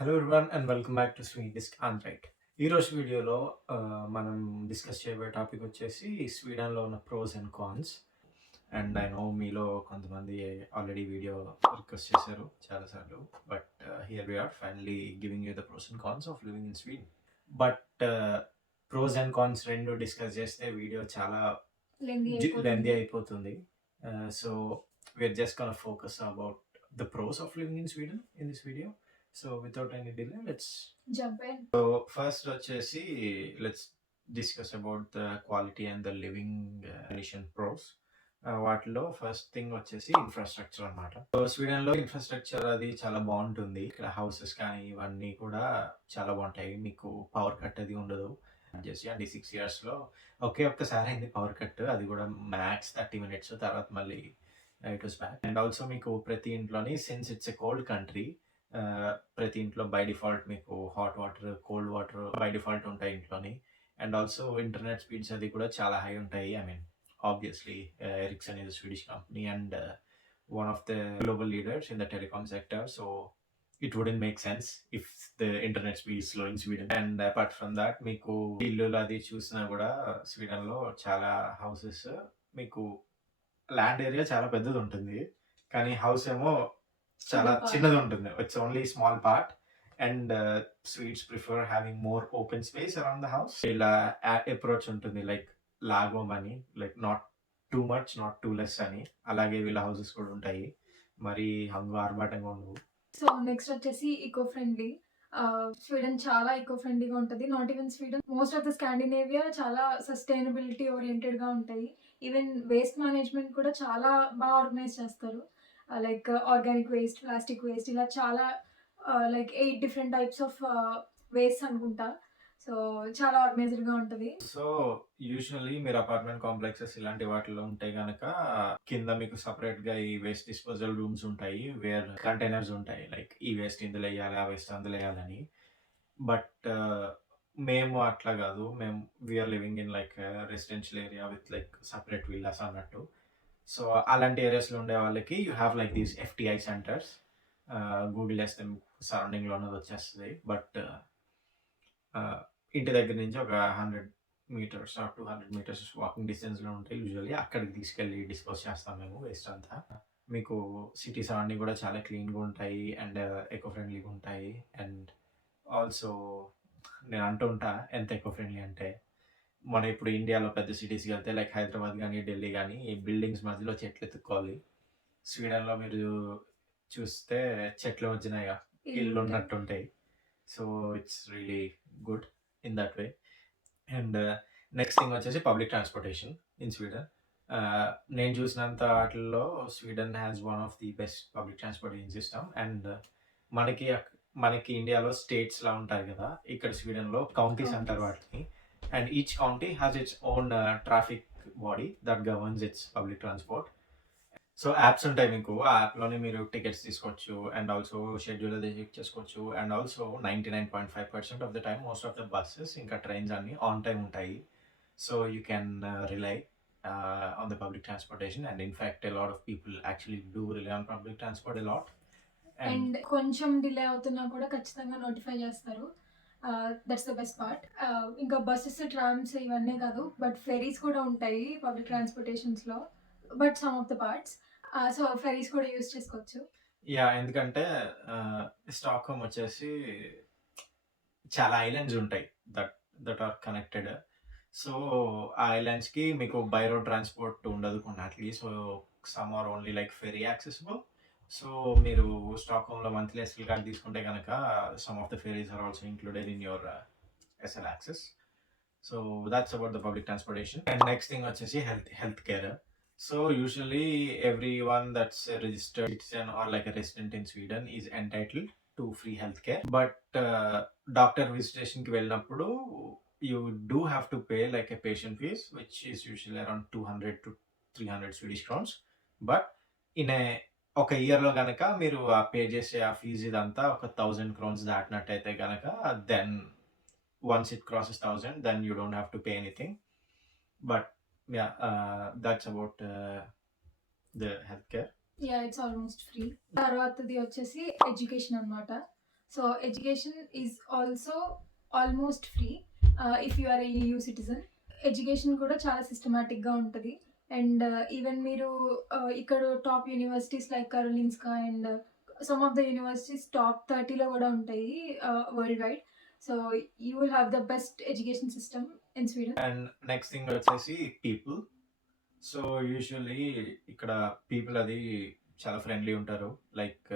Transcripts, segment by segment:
Hello everyone and welcome back to sweet disk on right. ఈరోజు వీడియోలో మనం discuss చేయబోయే టాపిక్ వచ్చేసి స్వీడన్లో ఉన్న pros and cons. And I know మీలో కొంతమంది ఆల్రెడీ వీడియో రిక్వెస్ట్ చేశారు చాలాసార్లు. But here we are finally giving you the pros and cons of living in Sweden. But pros and cons రెండు డిస్కస్ చేస్తే వీడియో చాలా లెందీ అయిపోతుంది. So we're just gonna focus about the pros of living in Sweden in this video. So without any delay, let's jump in. So first వచ్చేసి let's discuss about the quality and the living condition pros. వాటిలో first thing వచ్చేసి ఇన్ఫ్రాస్ట్రక్చర్ అనమాట. సో స్వీడన్లో ఇన్ఫ్రాస్ట్రక్చర్ అది చాలా బాగుంటుంది. ఇక్కడ హౌసెస్ కానీ ఇవన్నీ కూడా చాలా బాగుంటాయి. మీకు పవర్ కట్ అది ఉండదు. చేసి అండ్ ఈ 6 yearsలో ఒక్కసారి అయింది పవర్ కట్, అది కూడా మ్యాక్స్ 30 minutes, తర్వాత మళ్ళీ it was back. And also మీకు ప్రతి ఇంట్లోని since it's a cold country, ప్రతి ఇంట్లో బై డిఫాల్ట్ మీకు hot water cold water by default ఉంటాయి ఇంట్లోని. అండ్ ఆల్సో ఇంటర్నెట్ స్పీడ్స్ అది కూడా చాలా హై ఉంటాయి. I mean obviously Ericsson is Swedish company and one of the global leaders in the telecom sector, so it wouldn't make sense if the internet speed is slow in Sweden. And apart from that, మీకు ఇల్లులు అది చూసినా కూడా స్వీడన్లో చాలా హౌసెస్ మీకు land area చాలా పెద్దది ఉంటుంది, కానీ హౌస్ ఏమో చాలా చిన్నది ఉంటుంది. It's only small part. And స్వీడ్స్ prefer having more open space around the house. ఇలా అప్రోచ్ ఉంటుంది, లైక్ లాగోమ్ అని, like not too much not two less అని. అలాగే వీళ్ళ హౌసెస్ కూడా ఉంటాయి, మరి హంగు ఆర్భాటంగా ఉండవు. సో నెక్స్ట్ వచ్చేసి ఈకో ఫ్రెండ్లీ. స్వీడన్ చాలా ఈకో ఫ్రెండ్లీగా ఉంటుంది. Not even Sweden, most of the Scandinavia చాలా సస్టైనబిలిటీ ఓరియంటెడ్గా ఉంటాయి. ఈవెన్ వేస్ట్ మేనేజ్మెంట్ కూడా చాలా బాగా ఆర్గనైజ్ చేస్తారు. Like organic waste, plastic waste, ఇలా చాలా లైక్ 8 డిఫరెంట్ టైప్స్ ఆఫ్ వేస్ట్ అనుకుంటా. సో చాలా ఆర్గనైజ్డ్గా ఉంటుంది. సో యూజువల్లీ మీరు అపార్ట్మెంట్ కాంప్లెక్సెస్ ఇలాంటి వాటిలో ఉంటే గనక కింద మీకు సపరేట్ గా ఈ వేస్ట్ డిస్పోజల్ రూమ్స్ ఉంటాయి, వేర్ కంటైనర్స్ ఉంటాయి, లైక్ ఈ వేస్ట్ ఇందులో వేయాలి ఆ వేస్ట్ అందులో వేయాలని. బట్ మేము అట్లా కాదు, మేము we're living in like residential area with like separate villas అన్నట్టు. సో అలాంటి ఏరియాస్లో ఉండే వాళ్ళకి you have like these FTI centers. Google వేస్తే సరౌండింగ్లో ఉన్నది వచ్చేస్తుంది. బట్ ఇంటి దగ్గర నుంచి ఒక 100 meters ఆర్ 200 meters వాకింగ్ డిస్టెన్స్లో ఉంటాయి యూజువల్లీ. అక్కడికి తీసుకెళ్ళి డిస్పోజ్ చేస్తాం మేము వేస్ట్ అంతా. మీకు సిటీస్ అన్నీ కూడా చాలా క్లీన్గా ఉంటాయి అండ్ ఎకో ఫ్రెండ్లీగా ఉంటాయి. అండ్ ఆల్సో నేను అంటూ ఉంటా ఎంత ఎకో ఫ్రెండ్లీ అంటే, మనం ఇప్పుడు ఇండియాలో పెద్ద సిటీస్కి వెళ్తే లైక్ హైదరాబాద్ కానీ ఢిల్లీ కానీ ఈ బిల్డింగ్స్ మధ్యలో చెట్లు ఎత్తుక్కోవాలి. స్వీడన్లో మీరు చూస్తే చెట్ల మధ్యన ఇల్లు ఉన్నట్టు ఉంటాయి. So it's really good in that way. And next thing వచ్చేసి పబ్లిక్ ట్రాన్స్పోర్టేషన్ ఇన్ స్వీడన్. నేను చూసినంత వాటిల్లో Sweden has one of the best public transportation system. And మనకి ఇండియాలో స్టేట్స్ లా ఉంటాయి కదా, ఇక్కడ స్వీడన్లో కౌంటీస్ అంటారు వాటిని. And each county has its own traffic body that governs it's public transport. So apps ఉంటాయి మీకు, ఆ యాప్లోనే మీరు టికెట్స్ తీసుకోవచ్చు అండ్ ఆల్సో షెడ్యూల్ అది చెక్ చేసుకోవచ్చు. And also 99.5% of the time most of the buses ఇంకా ట్రైన్స్ అన్ని ఆన్ టైమ్ ఉంటాయి. So you can rely on the public transportation. And in fact a lot of people actually do rely on public transport a lot. And కొంచెం delay అవుతున్నా కూడా ఖచ్చితంగా notify చేస్తారు. That's the best part. ఇంకా buses, trams ఇవన్నీ కాదు, but ferries కూడా ఉంటాయి పబ్లిక్ ట్రాన్స్పోర్టేషన్స్లో. But some of the parts, so ferries కూడా యూజ్ చేసుకోవచ్చు. యా, ఎందుకంటే స్టాక్హోమ్ వచ్చేసి చాలా ఐలాండ్స్ ఉంటాయి దట్ ఆర్ కనెక్టెడ్. సో ఆ ఐలాండ్స్కి మీకు బై రోడ్ ట్రాన్స్పోర్ట్ ఉండదు కొన్నాటికి. So some are only like ferry accessible. So మీరు స్టాక్హోమ్లో మంత్లీ ఎస్ఎల్ కార్డ్ తీసుకుంటే కనుక some of the ferries are also included in your SL access. So that's about the public transportation. And next thing వచ్చేసి health care. So usually everyone that's a registered citizen or like a resident in Sweden is entitled to free healthcare. But doctor visitation ki vellinappudu you do have to pay like a patient fees, which is usually around 200 to 300 Swedish crowns. But in a ఒక ఇయర్లో కనుక మీరు పే చేసే ఆ ఫీజు ఇదంతా ఒక 1000 crowns దాటినట్టయితే కనుక, then once it crosses 1000 then you don't have to pay anything. But yeah, that's about the healthcare. Yeah, it's almost free. తర్వాతది వచ్చేసి ఎడ్యుకేషన్ అనమాట. So education is also almost free if you are a EU citizen. Education కూడా చాలా సిస్టమాటిక్గా ఉంటుంది. And even మీరు ఇక్కడ top universities like Karolinska and some of the universities top 30లో కూడా ఉంటాయి world wide. So you will have the best education system in Sweden. And next thing వచ్చేసి పీపుల్. సో యూజువల్లీ ఇక్కడ పీపుల్ అది చాలా ఫ్రెండ్లీ ఉంటారు, లైక్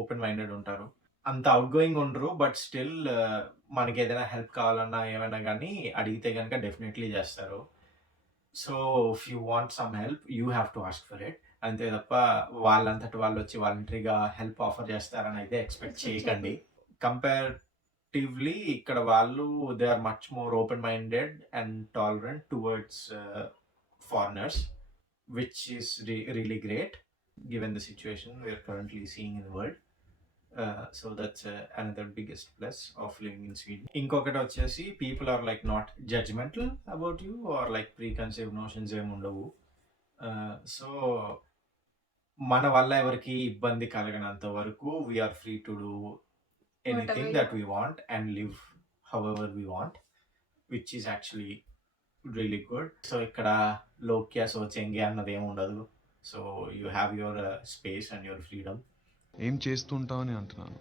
ఓపెన్ మైండెడ్ ఉంటారు. అంత అవుట్ గోయింగ్ ఉండరు, బట్ స్టిల్ మనకి ఏదైనా హెల్ప్ కావాలన్నా ఏమైనా కానీ అడిగితే కనుక డెఫినెట్లీ చేస్తారు. So if you want some help you have to ask for it. అంతే తప్ప వాళ్ళంతటి వాళ్ళు వచ్చి వాలంటరీగా హెల్ప్ ఆఫర్ చేస్తారని అయితే ఎక్స్పెక్ట్ చేయకండి. కంపేరిటివ్లీ ఇక్కడ వాళ్ళు they are much more open minded and tolerant towards foreigners, which is really great given the situation we are currently seeing in the world. So that's another biggest plus of living in Sweden. ఇంకొకటి వచ్చేసి people are like not judgmental about you or like preconceived notions ఏమి ఉండవు. సో మన వల్ల ఎవరికి ఇబ్బంది కలగనంత వరకు we're free to do anything that we want and live however we want, which is actually really good. So ఇక్కడ లోక్యా సోచెంగే అన్నది ఏమి ఉండదు. So you have your space and your freedom. ఏం చేస్తుంటావని అంటున్నాను.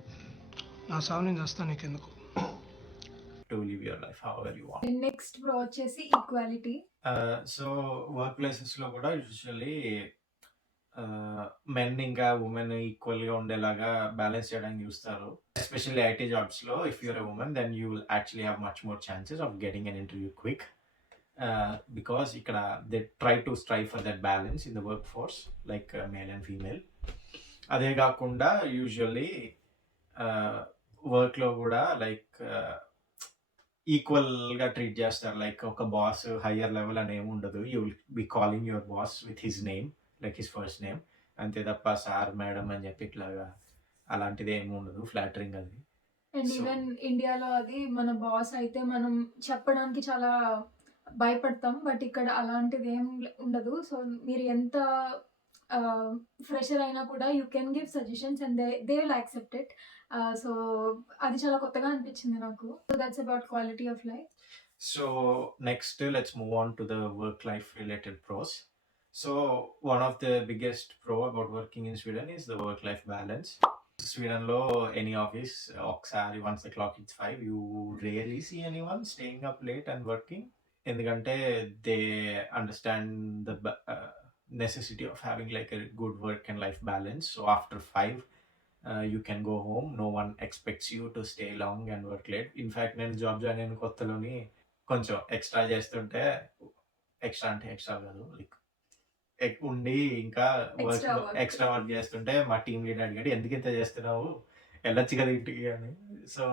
నా సాగు నేను చేస్తాను, నీకెందుకు? To live your life however you want. Next pro వచ్చేసి ఈక్వాలిటీ. సో వర్క్ ప్లేసెస్లో కూడా యూజువల్లీ మెన్ ఇంకా ఉమెన్ ఈక్వల్గా ఉండేలాగా బ్యాలెన్స్ చేయడానికి చూస్తారు. ఎస్పెషల్లీ ఐటీ జాబ్స్లో if you're a woman then you will actually have much more chances of getting an interview quick. Because ikkada they try to strive for that balance in the workforce like male and female. అదే కాకుండా యూజువల్లీ వర్క్లో కూడా లైక్ ఈక్వల్గా ట్రీట్ చేస్తారు. లైక్ ఒక boss higher level అని ఏమి ఉండదు. You will be calling your boss with his name, like his first name. అంతే తప్ప సార్ మేడం అని చెప్పి ఇట్లాగా అలాంటిది ఏమి ఉండదు. ఫ్లాటరింగ్ అది. అండ్ ఈవెన్ ఇండియాలో అది మన బాస్ అయితే మనం చెప్పడానికి చాలా భయపడతాం, బట్ ఇక్కడ అలాంటిది ఏం ఉండదు. సో మీరు ఎంత ఫ్రెషర్ అయినా కూడా you can give suggestions and they will accept it. So అది చాలా కొత్తగా అనిపించింది నాకు. So that's about quality of life. So next let's move on to the work life related pros. So one of the biggest pro about working in Sweden is the work life balance. Sweden lo any office oksari once the clock hits 5 you rarely see anyone staying up late and working. ఎందుకంటే they understand the necessity of having like a good work and life balance. So after 5 you can go home. No one expects you to stay long and work late. In fact నేను job join అయిన కొత్తలోని కొంచెం ఎక్స్ట్రా చేస్తుంటే, ఎక్స్ట్రా అంటే ఎక్స్ట్రా కాదు, లైక్ ఉండి ఇంకా extra work చేస్తుంటే మా టీమ్ లీడర్ అడిగాడు ఎందుకు ఇంత చేస్తున్నావు, వెళ్ళొచ్చు కదా ఇంటికి అని. So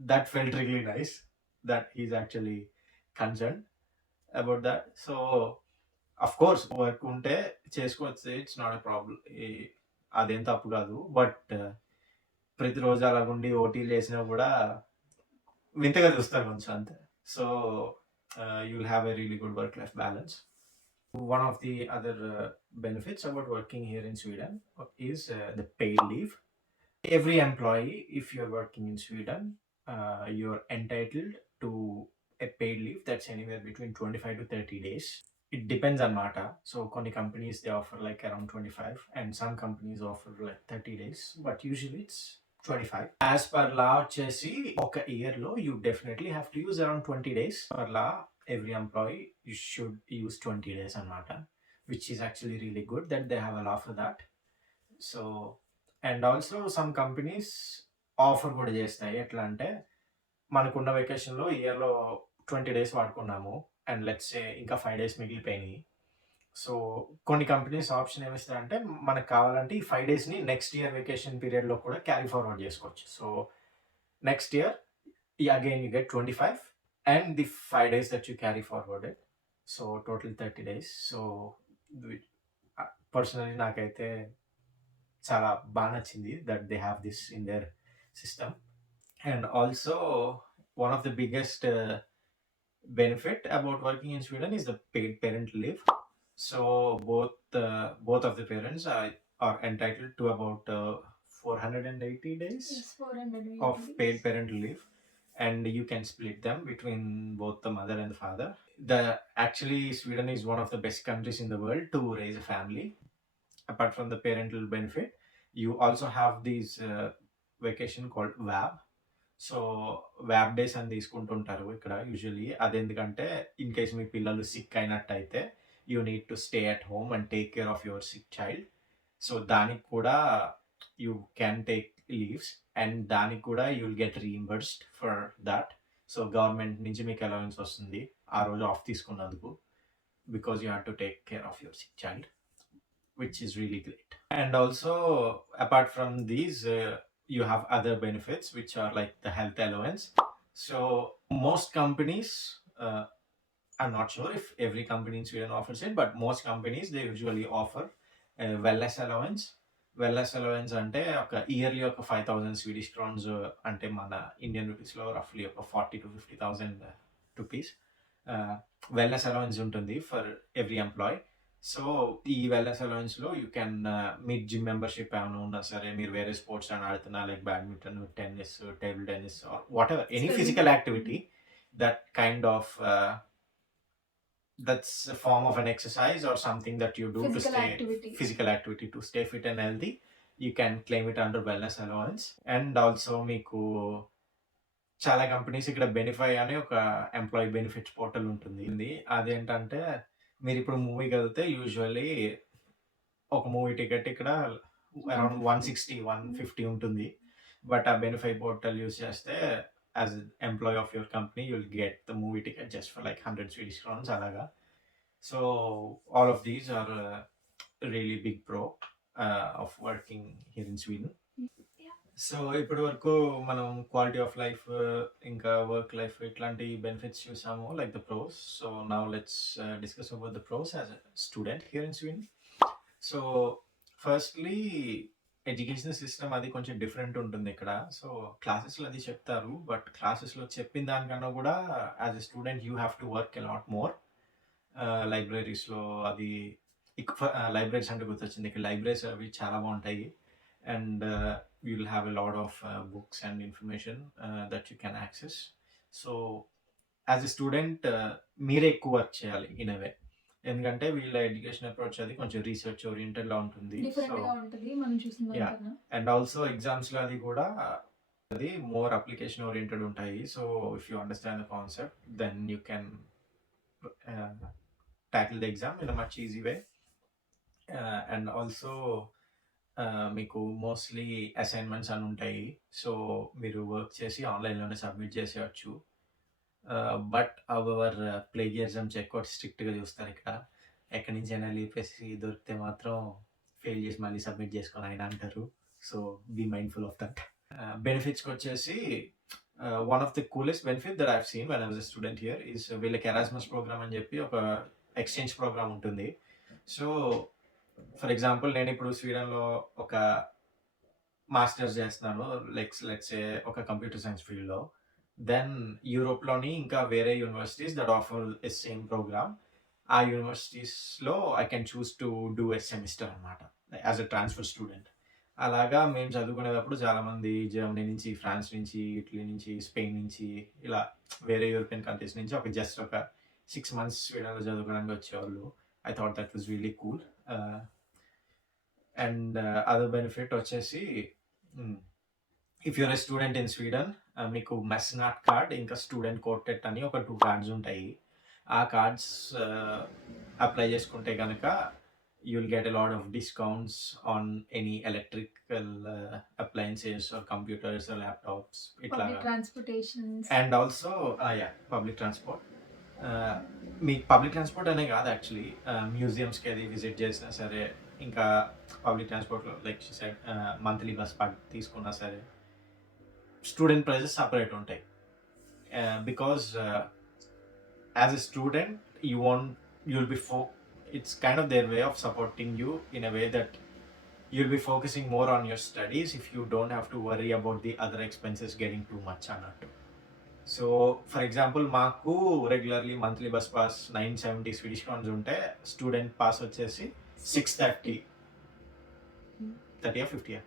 that felt really nice that he's actually concern about that. So of course work ఉంటే చేసుకోవచ్చు, ఇట్స్ నాట్ ఎ ప్రాబ్లం, అదేం తప్పు కాదు. బట్ ప్రతిరోజు అలాగుండి ఓటీలు వేసినా కూడా వింతగా చూస్తారు కొంచెం అంతే. So you will have a really good work life balance. One of the other benefits about working here in Sweden is the paid leave. Every employee, if you're working in Sweden, you're entitled to a paid leave that's anywhere between 25 to 30 days. It depends on Mata. So కొన్ని companies they offer like around 25 and some companies offer like 30 days, but usually it's 25. As per law వచ్చేసి ఒక year లో you definitely have to use around 20 days. Per law every employee you should use 20 days అన్నమాట, which is actually really good that they have a law for that. So and also some companies offer కూడా చేస్తాయి. ఎట్లా అంటే మనకున్న వెకేషన్లో ఇయర్లో 20 days వాడుకున్నాము and let's say ఇంకా 5 days మిగిలిపోయినాయి. సో కొన్ని కంపెనీస్ ఆప్షన్ ఏమిస్తారంటే మనకు కావాలంటే ఈ 5 daysని నెక్స్ట్ ఇయర్ వెకేషన్ పీరియడ్లో కూడా క్యారీ ఫార్వర్డ్ చేసుకోవచ్చు. So next year again you get 25 and the 5 days that you carry forwarded. So total 30 days. So personally నాకైతే చాలా బాగా నచ్చింది that they have this in their system. And also one of the biggest benefit about working in Sweden is the paid parental leave. So both of the parents are entitled to about 480 days Yes, 400 of days. paid parental leave, and you can split them between both the mother and the father. The actually Sweden is one of the best countries in the world to raise a family. Apart from the parental benefit, you also have these vacation called VAB. So VAB days అని తీసుకుంటుంటారు ఇక్కడ usually. అదెందుకంటే in case మీ పిల్లలు sick అయినట్టయితే you need to stay at home and take care of your sick child. So దానికి కూడా you can take leaves, and దానికి కూడా you will get reimbursed for that. So government నుంచి మీకు అలవెన్స్ వస్తుంది ఆ రోజు ఆఫ్ తీసుకున్నందుకు, because you have to take care of your sick child, which is really great. And also, apart from these, you have other benefits which are like the health allowance. So most companies, I'm not sure if every company in Sweden offers it, but most companies they usually offer a wellness allowance. Wellness allowance అంటే ఒక ఇయర్లీ ఒక 5,000 Swedish Crohn's, అంటే మన ఇండియన్ రూపీస్లో రఫ్లీ ఒక 40,000 to 50,000 rupees wellness allowance ఉంటుంది for every employee. So ఈ వెల్నెస్ అలవెన్స్లో you can meet gym membership ఏమైనా ఉన్నా సరే, మీరు వేరే స్పోర్ట్స్ అని ఆడుతున్నా like badminton, tennis, table tennis, or whatever any physical activity that kind of that's a form of an exercise or something that you do physical activity to stay fit and healthy, you can claim it under wellness allowance. And also మీకు చాలా కంపెనీస్ ఇక్కడ బెనిఫై అని ఒక employee benefits portal ఉంటుంది. అదేంటంటే మీరు ఇప్పుడు మూవీకి వెళ్తే యూజువల్లీ ఒక మూవీ టికెట్ ఇక్కడ అరౌండ్ 160-150 ఉంటుంది. బట్ ఆ బెనిఫై పోర్టల్ యూజ్ చేస్తే as an employee of your company you'll get the movie ticket just for like 100 Swedish crowns alaga. So all of these are really big pro of working here in Sweden. So ఇప్పటి వరకు మనం quality of life ఇంకా work life ఇట్లాంటి benefits చూసాము, like the pros. So now let's discuss about the pros as a student here in Sweden. So firstly education system అది కొంచెం డిఫరెంట్ ఉంటుంది ఇక్కడ. సో క్లాసెస్లో అది చెప్తారు, బట్ క్లాసెస్లో చెప్పిన దానికన్నా కూడా as a student you have to work a lot more. లైబ్రరీస్లో అది లైబ్రరీస్ అంటే గుర్తొచ్చింది, ఇక్కడ లైబ్రరీస్ అవి చాలా బాగుంటాయి, and you will have a lot of books and information that you can access. So as a student మీరే ఎక్కువ వర్క్ చేయాలి ఇన్ అవే, ఎందుకంటే వీళ్ళ ఎడ్యుకేషన్ అప్రోచ్ అది కొంచెం రీసెర్చ్ ఓరియంటెడ్లా ఉంటుంది. అండ్ ఆల్సో ఎగ్జామ్స్లో అది కూడా అది మోర్ అప్లికేషన్ ఓరియంటెడ్ ఉంటాయి. So if you understand the concept then you can tackle the exam in a much easy way. And also మీకు మోస్ట్లీ అసైన్మెంట్స్ అని ఉంటాయి, సో మీరు వర్క్ చేసి ఆన్లైన్లోనే సబ్మిట్ చేసేయచ్చు. బట్ అవర్ ప్లేగియరిజం చెక్ అవుట్ స్ట్రిక్ట్గా చూస్తారు ఇక్కడ. ఎక్కడి నుంచి అయినా లేపేసి దొరికితే మాత్రం ఫెయిల్ చేసి మళ్ళీ సబ్మిట్ చేసుకొని ఆయన అంటారు. So be mindful of that. బెనిఫిట్స్కి వచ్చేసి one of the coolest benefit that I have seen when I was a student here is వీళ్ళకి ఎరాస్మస్ ప్రోగ్రామ్ అని చెప్పి ఒక ఎక్స్చేంజ్ ప్రోగ్రామ్ ఉంటుంది. సో ఫర్ ఎగ్జాంపుల్ నేను ఇప్పుడు స్వీడన్లో ఒక మాస్టర్స్ చేస్తున్నాను, లెట్స్ ఒక కంప్యూటర్ సైన్స్ ఫీల్డ్లో. దెన్ యూరోప్లోని ఇంకా వేరే universities that offer a same program. ఆ యూనివర్సిటీస్లో I can choose to do a semester అనమాట యాజ్ ఎ ట్రాన్స్ఫర్ స్టూడెంట్. అలాగా మేము చదువుకునేటప్పుడు చాలామంది జర్మనీ నుంచి, ఫ్రాన్స్ నుంచి, ఇటలీ నుంచి, స్పెయిన్ నుంచి, ఇలా వేరే యూరోపియన్ కంట్రీస్ నుంచి జస్ట్ ఒక 6 months స్వీడన్లో చదువుకోవడానికి వచ్చేవాళ్ళు. I thought that was really cool. And other benefit వచ్చేసి if you're a student in Sweden, మీకు మెస్నాట్ కార్డ్ ఇంకా స్టూడెంట్ కోటెట్ అని ఒక 2 కార్డ్స్ ఉంటాయి. ఆ కార్డ్స్ అప్లై చేసుకుంటే కనుక you will get a lot of discounts on any electrical appliances or computers or laptops. Public transportation. And also public transport. Me public transport అనే కాదు యాక్చువల్లీ, మ్యూజియంస్కి అది విజిట్ చేసినా సరే, ఇంకా పబ్లిక్ ట్రాన్స్పోర్ట్లో లైక్ మంత్లీ బస్ తీసుకున్నా సరే స్టూడెంట్ ప్రైజెస్ సపరేట్ ఉంటాయి. Because as a student you'll be it's kind of their way of supporting you in a way that you'll be focusing more on your studies if you don't have to worry about the other expenses getting too much అన్నట్టు. So for example మాకు regularly monthly bus pass 970 Swedish Crohn's ఉంటే student pass వచ్చేసి 630 30 50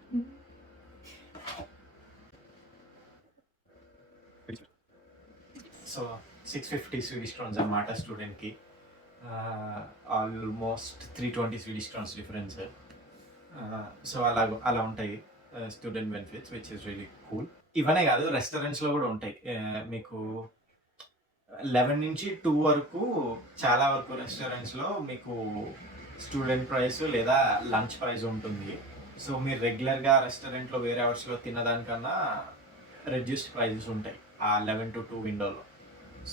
సో 650 Swedish crowns అన్నమాట స్టూడెంట్కి. Almost 320 Swedish crowns difference. So అలా ఉంటాయి student benefits, which is really cool. ఇవనే కాదు, రెస్టారెంట్స్లో కూడా ఉంటాయి. మీకు 11 నుంచి 2 వరకు చాలా వరకు రెస్టారెంట్స్లో మీకు స్టూడెంట్ ప్రైస్ లేదా లంచ్ ప్రైస్ ఉంటుంది. సో మీరు రెగ్యులర్గా రెస్టారెంట్లో వేరే అవర్స్లో తినదానికన్నా రెడ్యూస్డ్ ప్రైజెస్ ఉంటాయి ఆ 11 to 2 విండోలో.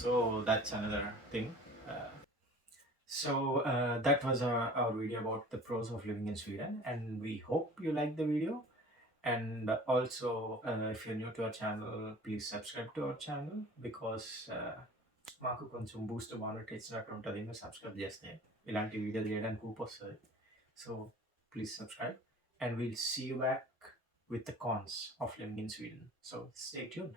So that's another thing. So that was our video about the pros of living in Sweden, and we hope you liked the video. And also, if you're new to our channel, please subscribe to our channel, because మాకు కొంచెం Boost monitor ఇచ్చినట్టు ఉంటుంది మీరు సబ్స్క్రైబ్ చేస్తే. ఇలాంటి వీడియోలు చేయడానికి ఊపు వస్తుంది. So please subscribe, and we'll see you back with the cons of living in Sweden. So stay tuned.